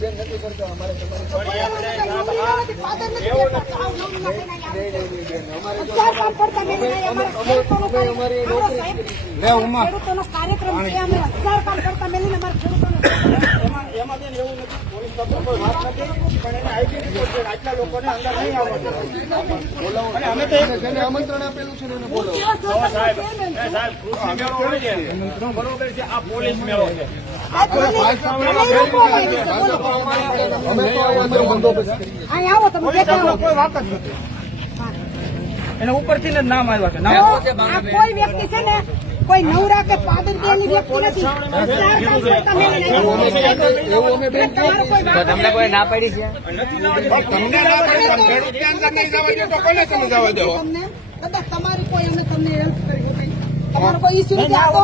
બેન નથી કરતા અમારે કાર્યક્રમ છે અમે 1000 કામ કરતા મેલીને અમારે ખેડૂતોને એમાં બેન એવું નથી પોલીસ તંત્ર કોઈ વાત નથી પણ એને આઈડી રિપોર્ટ છે આટલા લોકોને અંદર નહીં આવવાનું અને અમે તો જેને આમંત્રણ આપેલું છે એને બોલો સાહેબ કૃષિ મેળો હોય છે બરોબર છે આ પોલીસ મેળો છે કોઈ વાત જ નથી એના ઉપરથી જ નામ આવ્યા છે કોઈ વ્યક્તિ છે ને કોઈ નવરા કે પાદર દેની વ્યક્તિ નથી તમને કોઈ ના પડી છે તમારી કોઈ અમે તમને હેલ્પ કરી હતી તમારો કોઈ ઇસ્યુ નથી આવો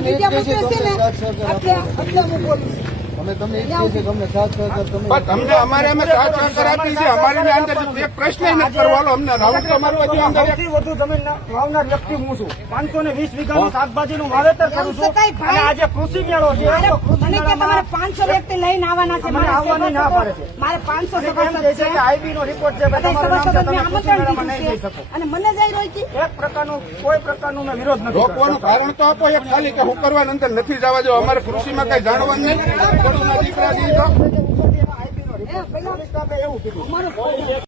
બીજા પૂછે છે ને એટલે હું બોલું અમે તમને એ કહીએ છીએ કે અમને સાથ સહકાર તમને અમારે અમે સાથ સહકાર આપી છે અમારે અંદર એક પ્રશ્ન નથી કરવાનો અમને રાઉન્ડ તો અમારો સૌથી વધુ જમીન વાવનાર વ્યક્તિ હું છું 520 વીઘાનું શાકભાજીનું વાવેતર કરું છું અને આજે કૃષિ મેળો છે મને કે તમારે 500 વ્યક્તિ લઈને આવવાના છે મને આવવાની ના પાડે છે મારે 500 સભાસદ છે કે આઈબી નો રિપોર્ટ છે તમારું નામ છે તમે આમંત્રણ દીધું છે અને મને જઈ રહી છે એક પ્રકારનું કોઈ પ્રકારનું મેં વિરોધ નથી રોકવાનું કારણ તો આપો એક ખાલી કે હું કરવા અંદર નથી જવા દો અમારે કૃષિમાં કઈ જાણવાનું નહીં દીકરા દીધો એવું કીધું